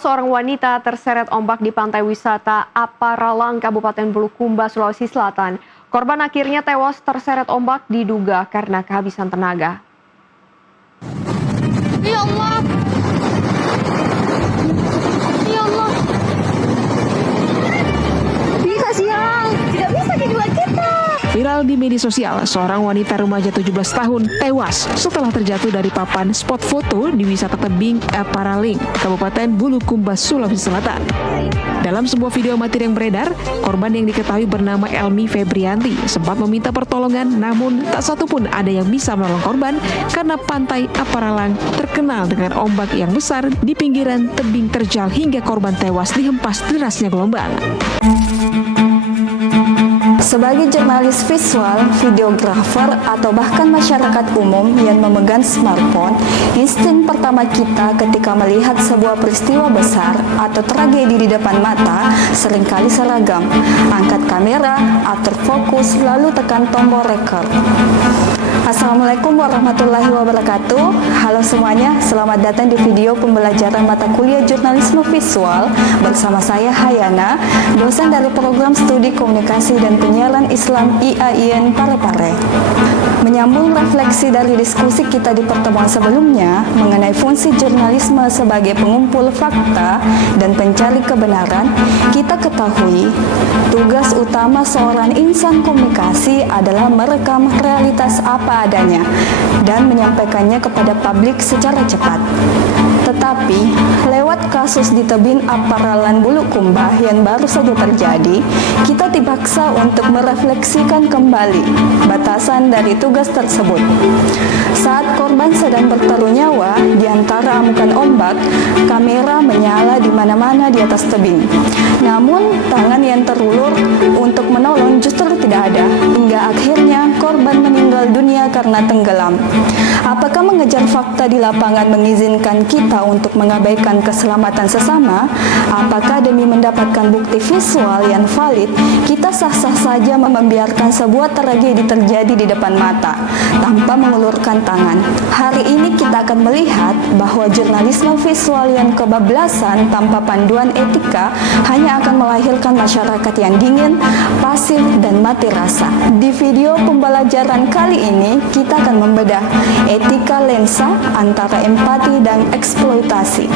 Seorang wanita terseret ombak di pantai wisata Aparalang, Kabupaten Bulukumba, Sulawesi Selatan. Korban akhirnya tewas terseret ombak diduga karena kehabisan tenaga. Ya Allah! Ya Allah! Bisa siang, tidak bisa kedua kita. Viral di media sosial, seorang wanita remaja 17 tahun tewas setelah terjatuh dari papan spot foto di wisata tebing Aparaling, Kabupaten Bulukumba, Sulawesi Selatan. Dalam sebuah video amatir yang beredar, korban yang diketahui bernama Elmi Febrianti sempat meminta pertolongan, namun tak satu pun ada yang bisa menolong korban karena pantai Aparalang terkenal dengan ombak yang besar di pinggiran tebing terjal hingga korban tewas dihempas derasnya gelombang. Sebagai jurnalis visual, videografer, atau bahkan masyarakat umum yang memegang smartphone, insting pertama kita ketika melihat sebuah peristiwa besar atau tragedi di depan mata seringkali seragam. Angkat kamera, atur fokus, lalu tekan tombol record. Assalamualaikum warahmatullahi wabarakatuh. Halo semuanya, selamat datang di video pembelajaran mata kuliah jurnalisme visual bersama saya Hayana, dosen dari program studi komunikasi dan penyiaran Islam IAIN Parepare. Menyambung refleksi dari diskusi kita di pertemuan sebelumnya mengenai fungsi jurnalisme sebagai pengumpul fakta dan pencari kebenaran, kita ketahui tugas utama seorang insan komunikasi adalah merekam realitas apa adanya dan menyampaikannya kepada publik secara cepat. Tetapi, lewat kasus di tebing Aparalang Bulukumba yang baru saja terjadi, kita dipaksa untuk merefleksikan kembali batasan dari tugas tersebut. Saat korban sedang bertaruh nyawa di antara amukan ombak, kamera menyala di mana-mana di atas tebing. Namun, tangan yang terulur untuk menolong justru tidak ada, hingga akhirnya korban meninggal dunia karena tenggelam. Apakah mengejar fakta di lapangan mengizinkan kita untuk mengabaikan keselamatan sesama? Apakah demi mendapatkan bukti visual yang valid, kita sah-sah saja membiarkan sebuah tragedi terjadi di depan mata tanpa mengulurkan tangan? Hari ini kita akan melihat bahwa jurnalisme visual yang kebablasan tanpa panduan etika hanya akan melahirkan masyarakat yang dingin, pasif, dan mati rasa. Di video pembelajaran kali ini, kita akan membedah etika lensa antara empati dan eksploitasi.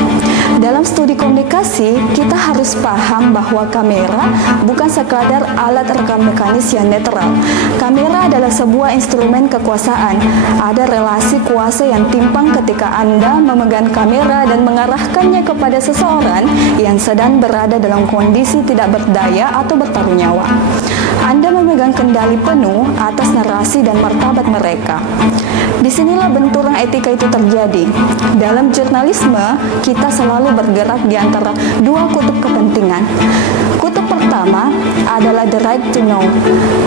Dalam studi komunikasi, kita harus paham bahwa kamera bukan sekadar alat rekam mekanis yang netral. Kamera adalah sebuah instrumen kekuasaan. Ada relasi kuasa yang timpang ketika Anda memegang kamera dan mengarahkannya kepada seseorang yang sedang berada dalam kondisi tidak berdaya atau bertaruh nyawa. Anda memegang kendali penuh atas narasi dan martabat mereka. Disinilah benturan etika itu terjadi. Dalam jurnalisme, kita selalu bergerak di antara dua kutub kepentingan. Kutub pertama adalah the right to know,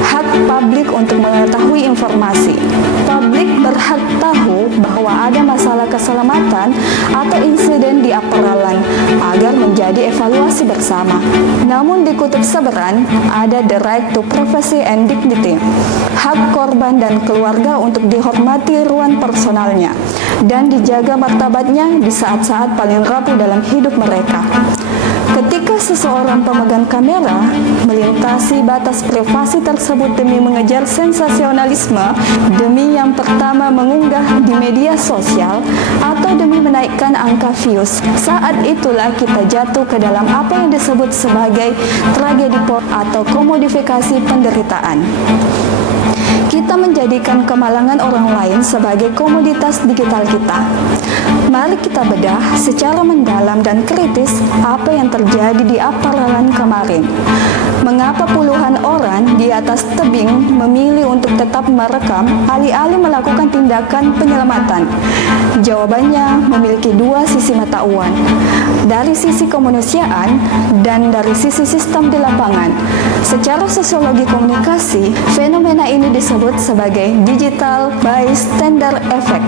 hak publik untuk mengetahui informasi. Publik berhak tahu bahwa ada masalah keselamatan atau insiden di Aparalang agar menjadi evaluasi bersama. Namun di kutub seberang ada the right to privacy and dignity, hak korban dan keluarga untuk dihormati ruang personalnya dan dijaga martabatnya di saat-saat paling rapuh dalam hidup mereka. Ketika seseorang pemegang kamera melintasi batas privasi tersebut demi mengejar sensasionalisme, demi yang pertama mengunggah di media sosial, atau demi menaikkan angka views, saat itulah kita jatuh ke dalam apa yang disebut sebagai tragedi pop atau komodifikasi penderitaan. Kita menjadikan kemalangan orang lain sebagai komoditas digital kita. Mari kita bedah secara mendalam dan kritis apa yang terjadi di Aparalang kemarin. Mengapa puluhan orang di atas tebing memilih untuk tetap merekam alih-alih melakukan tindakan penyelamatan? Jawabannya memiliki dua sisi mata uang, dari sisi kemanusiaan dan dari sisi sistem di lapangan. Secara sosiologi komunikasi, fenomena ini disebut sebagai digital bystander effect.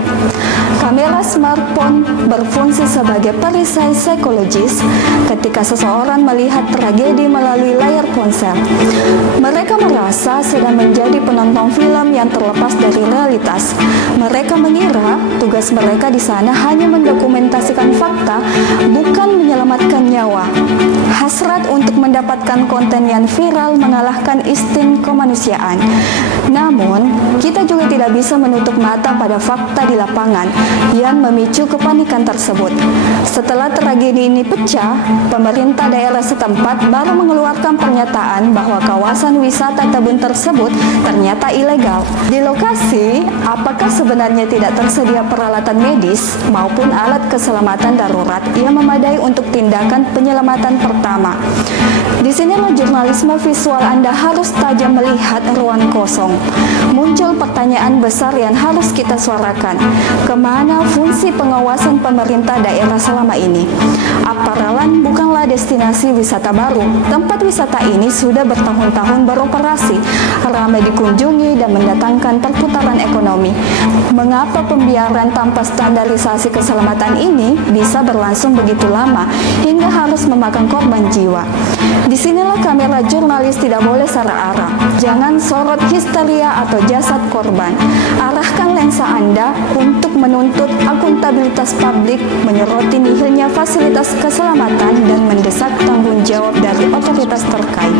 Kamera smartphone berfungsi sebagai perisai psikologis ketika seseorang melihat tragedi melalui layar ponsel. Mereka merasa sedang menjadi penonton film yang terlepas dari realitas. Mereka mengira tugas mereka di sana hanya mendokumentasikan fakta, bukan menyelamatkan nyawa. Hasrat untuk mendapatkan konten yang viral mengalahkan insting kemanusiaan. Namun, kita juga tidak bisa menutup mata pada fakta di lapangan yang memicu kepanikan tersebut. Setelah tragedi ini pecah, pemerintah daerah setempat baru mengeluarkan pernyataan bahwa kawasan wisata Tebun tersebut ternyata ilegal. Di lokasi, apakah sebenarnya tidak tersedia peralatan medis maupun alat keselamatan darurat yang memadai untuk tindakan penyelamatan pertama? Di sinilah jurnalisme visual Anda harus tajam melihat ruang kosong. Muncul pertanyaan besar yang harus kita suarakan. Kemana fungsi pengawasan pemerintah daerah selama ini? Apparalan bukanlah destinasi wisata baru. Tempat wisata ini sudah bertahun-tahun beroperasi, ramai dikunjungi dan mendatangkan perputaran ekonomi. Mengapa pembiaran tanpa standarisasi keselamatan ini bisa berlangsung begitu lama hingga harus memakan korban jiwa? Disinilah kamera jurnalis tidak boleh salah arah. Jangan sorot histeria atau jasad korban. Arahkan lensa Anda untuk menuntut akuntabilitas publik, menyoroti nihilnya fasilitas keselamatan, dan mendesak tanggung jawab dari otoritas terkait.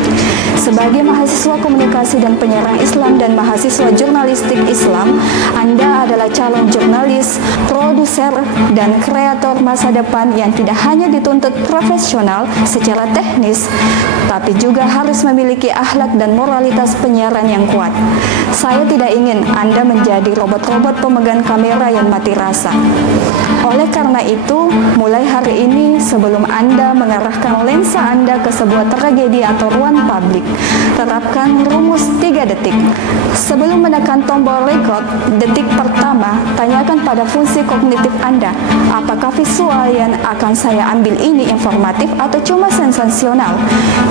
Sebagai mahasiswa komunikasi dan penyiaran Islam dan mahasiswa jurnalistik Islam, Anda adalah calon jurnalis, produser, dan kreator masa depan yang tidak hanya dituntut profesional secara teknis, tapi juga harus memiliki akhlak dan moralitas penyiaran yang kuat. Saya tidak ingin Anda menjadi robot-robot pemegang kamera yang mati rasa. Oleh karena itu, mulai hari ini sebelum Anda mengarahkan lensa Anda ke sebuah tragedi atau ruang publik, terapkan rumus 3 detik. Sebelum menekan tombol record, detik pertama, tanyakan pada fungsi kognitif Anda, apakah visual yang akan saya ambil ini informatif atau cuma sensasional?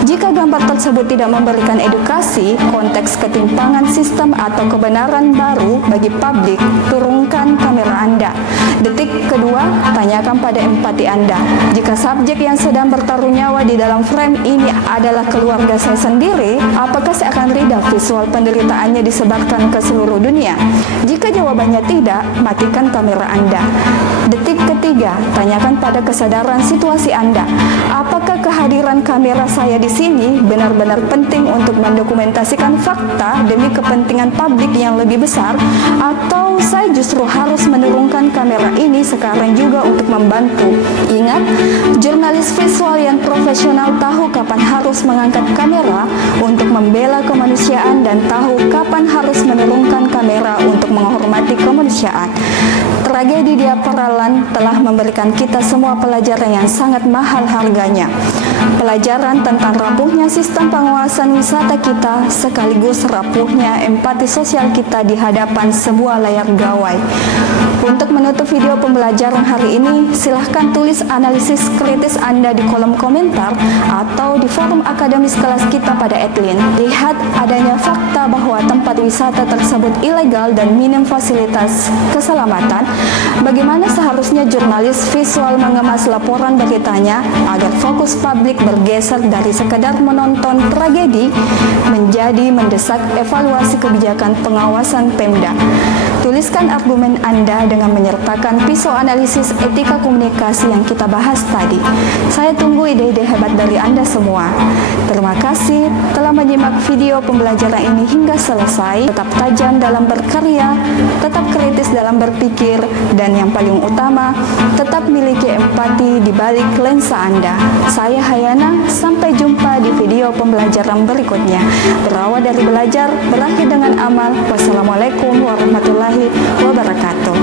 Jika gambar tersebut tidak memberikan edukasi, konteks ketimpangan sistem atau kebenaran baru bagi publik, turunkan kamera Anda. Detik kedua, tanyakan pada empati Anda. Jika subjek yang sedang bertaruh nyawa di dalam frame ini adalah keluarga saya sendiri, apakah saya akan ridha visual penderitaannya disebarkan ke seluruh dunia? Jika jawabannya tidak, matikan kamera Anda. Detik ketiga, tanyakan pada kesadaran situasi Anda. Apakah kehadiran kamera saya di sini benar-benar penting untuk mendokumentasikan fakta demi kepentingan publik yang lebih besar, atau saya justru harus menurunkan kamera ini sekarang juga untuk membantu? Ingat, jurnalis visual yang profesional tahu kapan harus mengangkat kamera untuk membela kemanusiaan dan tahu kapan harus menurunkan kamera untuk menghormati kemanusiaan. Tragedi di Apparalan telah memberikan kita semua pelajaran yang sangat mahal harganya. Pelajaran tentang rapuhnya sistem pengawasan wisata kita sekaligus rapuhnya empati sosial kita di hadapan sebuah layar gawai. Untuk menutup video pembelajaran hari ini, silahkan tulis analisis kritis Anda di kolom komentar atau di forum akademis kelas kita pada Adlin. Lihat adanya fakta bahwa tempat wisata tersebut ilegal dan minim fasilitas keselamatan. Bagaimana seharusnya jurnalis visual mengemas laporan beritanya agar fokus publik bergeser dari sekedar menonton tragedi menjadi mendesak evaluasi kebijakan pengawasan Pemda. Tuliskan argumen Anda dengan menyertakan pisau analisis etika komunikasi yang kita bahas tadi. Saya tunggu ide-ide hebat dari Anda semua. Terima kasih telah menyimak video pembelajaran ini hingga selesai. Tetap tajam dalam berkarya, tetap kritis dalam berpikir, dan yang paling utama, tetap miliki empati di balik lensa Anda. Saya Hayana, sampai jumpa di video pembelajaran berikutnya. Berawal dari belajar, berakhir dengan amal. Wassalamualaikum warahmatullahi wabarakatuh.